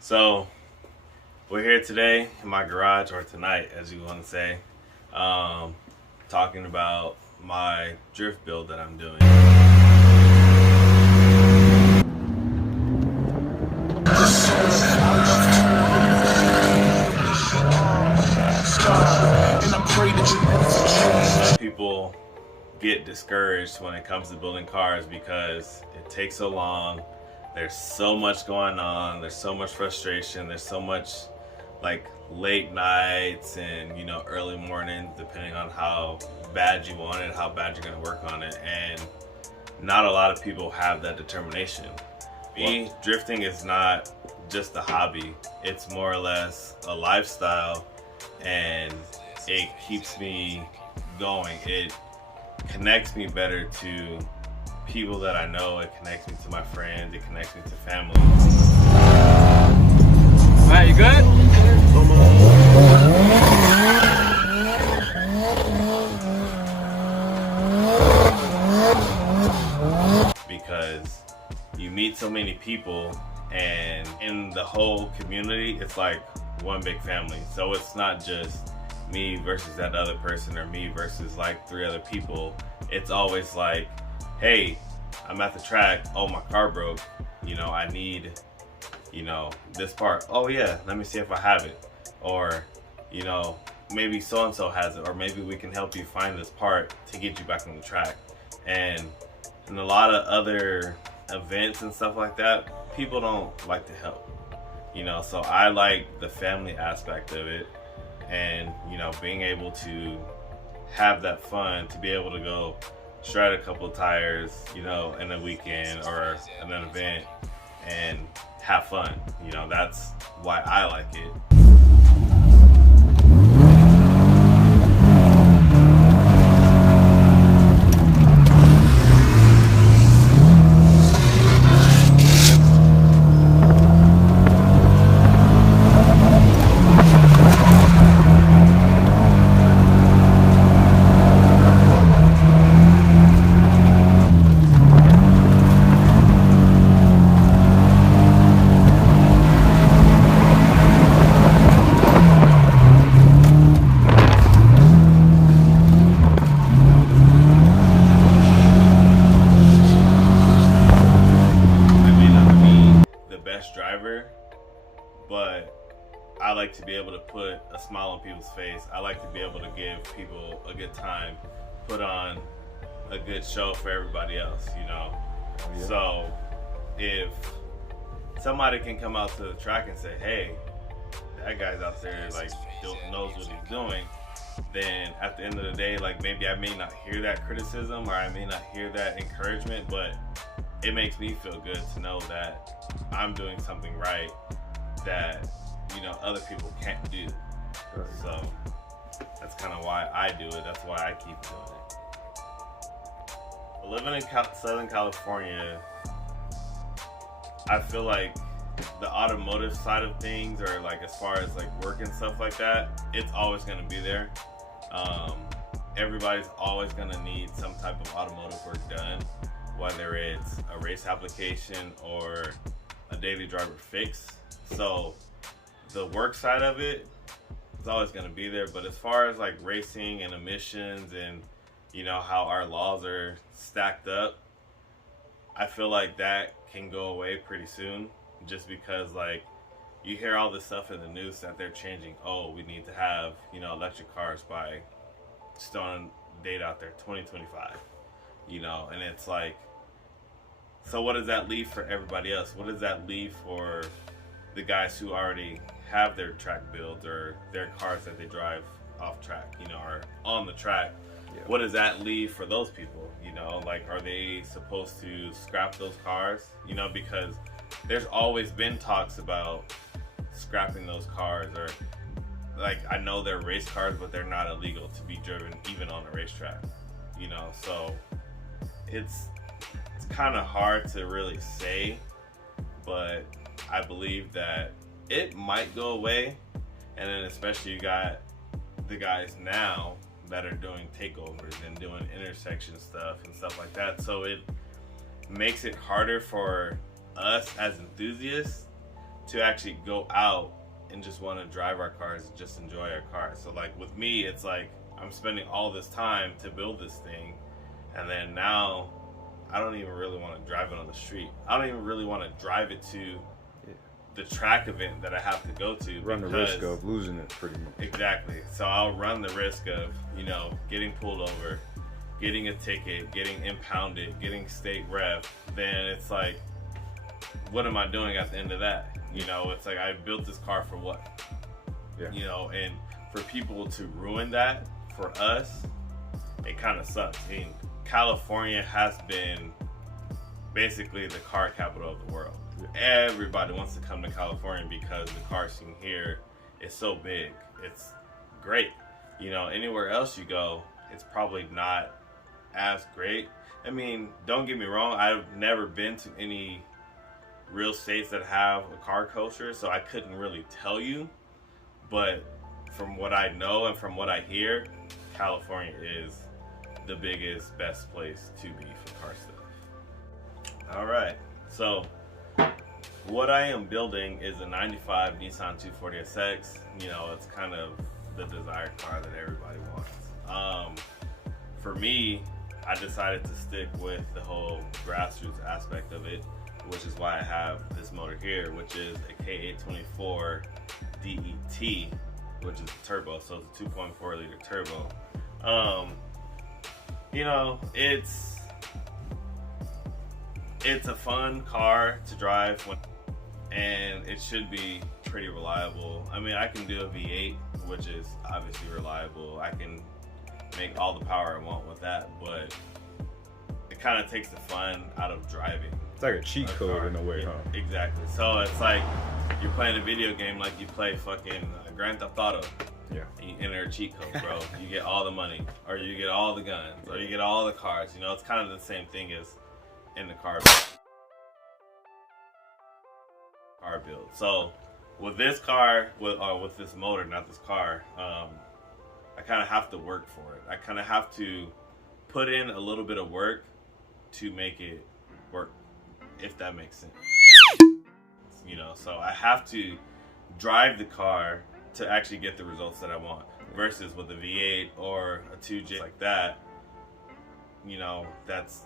So we're here today in my garage, or tonight as you want to say, talking about my drift build that I'm doing. People get discouraged when it comes to building cars because it takes so long. There's so much going on. There's so much frustration. There's so much like late nights and early mornings, depending on how bad you want it, how bad you're gonna work on it, and not a lot of people have that determination. Me, drifting is not just a hobby. It's more or less a lifestyle, and it keeps me going. It connects me better to people that I know. It connects me to my friends. It connects me to family. Alright, you good? Because you meet so many people, and in the whole community, it's like one big family. So it's not just me versus that other person, or me versus like 3 other people. It's always like, hey, I'm at the track. Oh, my car broke. I need, this part. Oh yeah, let me see if I have it. Or, maybe so-and-so has it. Or maybe we can help you find this part to get you back on the track. And in a lot of other events and stuff like that, people don't like to help. So I like the family aspect of it. And, being able to have that fun, to be able to go shred a couple of tires, in a weekend or an event and have fun. That's why I like it. Driver, but I like to be able to put a smile on people's face. I like to be able to give people a good time, put on a good show for everybody else, Yeah. So if somebody can come out to the track and say, hey, that guy's out there like knows what he's doing, then at the end of the day, like maybe I may not hear that criticism or I may not hear that encouragement, but it makes me feel good to know that I'm doing something right that other people can't do. Right. So that's kind of why I do it. That's why I keep doing it. Living in Southern California, I feel like the automotive side of things, or like as far as like work and stuff like that, it's always going to be there. Everybody's always going to need some type of automotive work done, whether it's a race application or a daily driver fix. So the work side of it is always going to be there, but as far as like racing and emissions and how our laws are stacked up, I feel like that can go away pretty soon, just because like you hear all this stuff in the news that they're changing. Oh, we need to have electric cars by throwing date out there 2025, and it's like, so what does that leave for everybody else? What does that leave for the guys who already have their track builds or their cars that they drive off track, or on the track? Yeah. What does that leave for those people? Like, are they supposed to scrap those cars? Because there's always been talks about scrapping those cars, or like, I know they're race cars, but they're not illegal to be driven even on a racetrack, so it's kind of hard to really say, but I believe that it might go away. And then especially you got the guys now that are doing takeovers and doing intersection stuff and stuff like that, so it makes it harder for us as enthusiasts to actually go out and just want to drive our cars and just enjoy our cars. So like with me, it's like I'm spending all this time to build this thing, and then now I don't even really want to drive it on the street. I don't even really want to drive it to the track event that I have to go to. Run the risk of losing it pretty much. Exactly. So I'll run the risk of, you know, getting pulled over, getting a ticket, getting impounded, getting state ref. Then it's like, what am I doing at the end of that? You know, it's like I built this car for what? Yeah. You know, and for people to ruin that for us, it kind of sucks. I mean, California has been basically the car capital of the world. Everybody wants to come to California because the car scene here is so big. It's great. You know, anywhere else you go, it's probably not as great. I mean, don't get me wrong, I've never been to any real states that have a car culture, so I couldn't really tell you. But from what I know and from what I hear, California is the biggest, best place to be for car stuff. All right, so what I am building is a 95 Nissan 240SX. You know, it's kind of the desired car that everybody wants. For me, I decided to stick with the whole grassroots aspect of it, which is why I have this motor here, which is a K824 DET, which is a turbo, so it's a 2.4 liter turbo. You know, it's a fun car to drive, and it should be pretty reliable. I mean, I can do a V8, which is obviously reliable. I can make all the power I want with that, but it kind of takes the fun out of driving. It's like a cheat code in a way, huh? Exactly. So it's like you're playing a video game like you play fucking Grand Theft Auto. Yeah. And you enter a cheat code, bro. You get all the money, or you get all the guns, or you get all the cars. You know, it's kind of the same thing as in the car build. So with this car, with this motor, not this car, I kind of have to work for it. I kind of have to put in a little bit of work to make it work, if that makes sense. You know, so I have to drive the car to actually get the results that I want, versus with a V8 or a 2J like that, you know, that's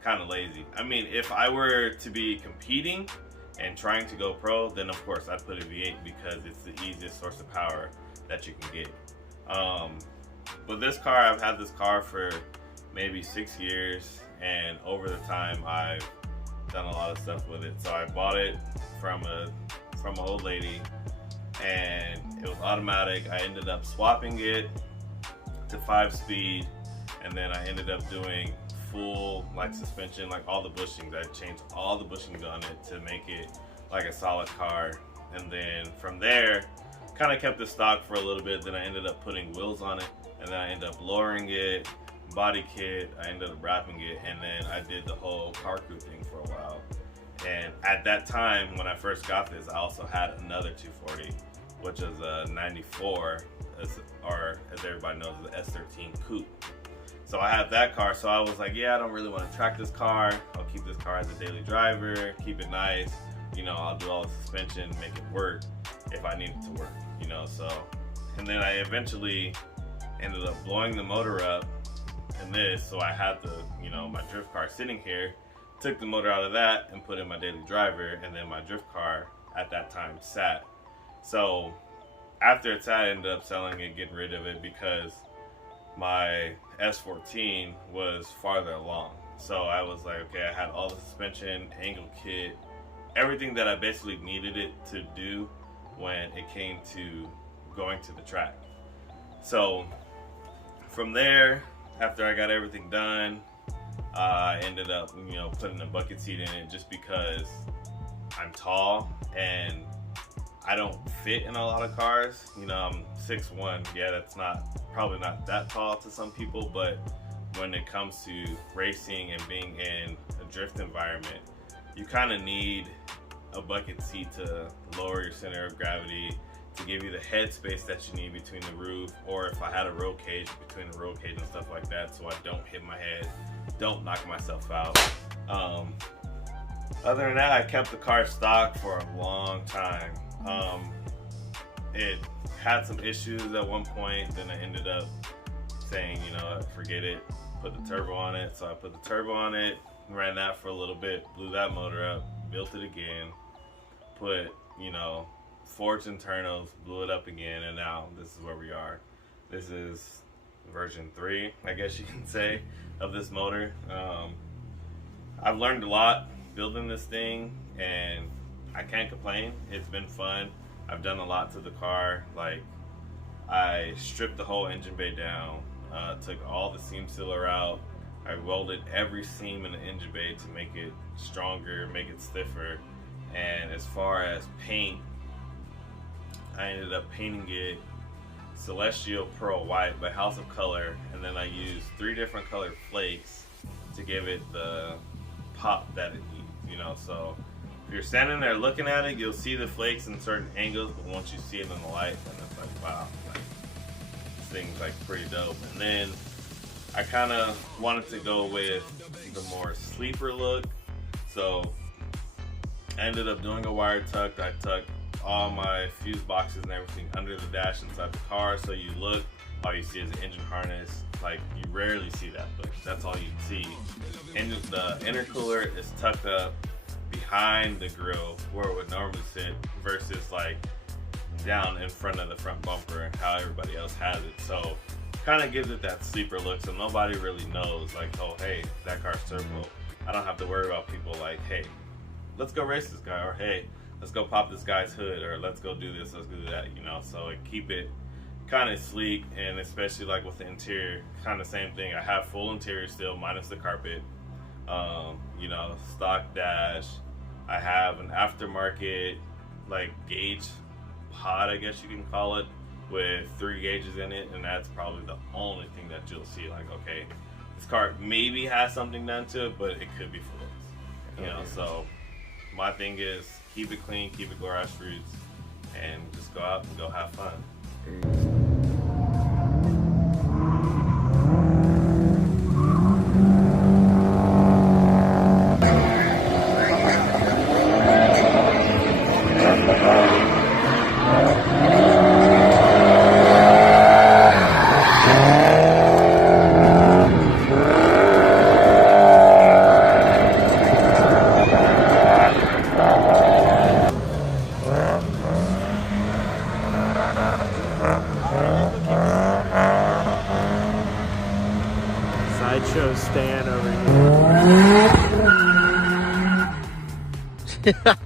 kind of lazy. I mean, if I were to be competing and trying to go pro, then of course I'd put a V8 because it's the easiest source of power that you can get. But this car, I've had this car for maybe 6 years, and over the time I've done a lot of stuff with it. So I bought it from an old lady, and it was automatic. I ended up swapping it to 5-speed, and then I ended up doing full like suspension, like all the bushings. I changed all the bushings on it to make it like a solid car, and then from there kind of kept the stock for a little bit. Then I ended up putting wheels on it, and then I ended up lowering it, body kit, I ended up wrapping it, and then I did the whole car crew thing for a while. And at that time, when I first got this, I also had another 240, which is a 94, or as everybody knows, the S13 Coupe. So I had that car, so I was like, yeah, I don't really want to track this car. I'll keep this car as a daily driver, keep it nice. You know, I'll do all the suspension, make it work if I need it to work, you know, so. And then I eventually ended up blowing the motor up in this, so I had the, you know, my drift car sitting here, took the motor out of that and put in my daily driver, and then my drift car at that time sat. So after it sat, I ended up selling it, getting rid of it, because my S14 was farther along. So I was like, okay, I had all the suspension, angle kit, everything that I basically needed it to do when it came to going to the track. So from there, after I got everything done, I ended up, you know, putting a bucket seat in it, just because I'm tall and I don't fit in a lot of cars. You know, I'm 6'1". Yeah, that's probably not that tall to some people, but when it comes to racing and being in a drift environment, you kind of need a bucket seat to lower your center of gravity, to give you the head space that you need between the roof, or if I had a roll cage, between the roll cage and stuff like that, so I don't hit my head, don't knock myself out. Other than that, I kept the car stock for a long time. It had some issues at one point, then I ended up saying, you know, forget it, put the turbo on it. So I put the turbo on it, ran that for a little bit, blew that motor up, built it again, put, you know, forged internals, blew it up again, and now this is where we are. This is version 3, I guess you can say, of this motor. I've learned a lot building this thing, and I can't complain. It's been fun. I've done a lot to the car. Like, I stripped the whole engine bay down, took all the seam sealer out. I welded every seam in the engine bay to make it stronger, make it stiffer. And as far as paint, I ended up painting it Celestial Pearl White by House of Color, and then I used 3 different colored flakes to give it the pop that it needs, you know. So if you're standing there looking at it, you'll see the flakes in certain angles, but once you see it in the light, then it's like, wow, like, this thing's like pretty dope. And then I kind of wanted to go with the more sleeper look, so I ended up doing a wire tuck. I tucked all my fuse boxes and everything under the dash inside the car, so you look, all you see is the engine harness. Like, you rarely see that, but that's all you see. And the intercooler is tucked up behind the grill where it would normally sit, versus like down in front of the front bumper, how everybody else has it. So kind of gives it that sleeper look, so nobody really knows, like, oh, hey, that car's turbo. I don't have to worry about people like, hey, let's go race this guy, or hey, let's go pop this guy's hood, or let's go do this, let's do that, you know. So keep it kind of sleek, and especially like with the interior, kind of same thing. I have full interior still, minus the carpet. You know, stock dash. I have an aftermarket like gauge pod, I guess you can call it, with 3 gauges in it, and that's probably the only thing that you'll see. Like, okay, this car maybe has something done to it, but it could be fluids, you know. So my thing is, keep it clean, keep it grassroots, and just go out and go have fun. Sideshow Stan over here.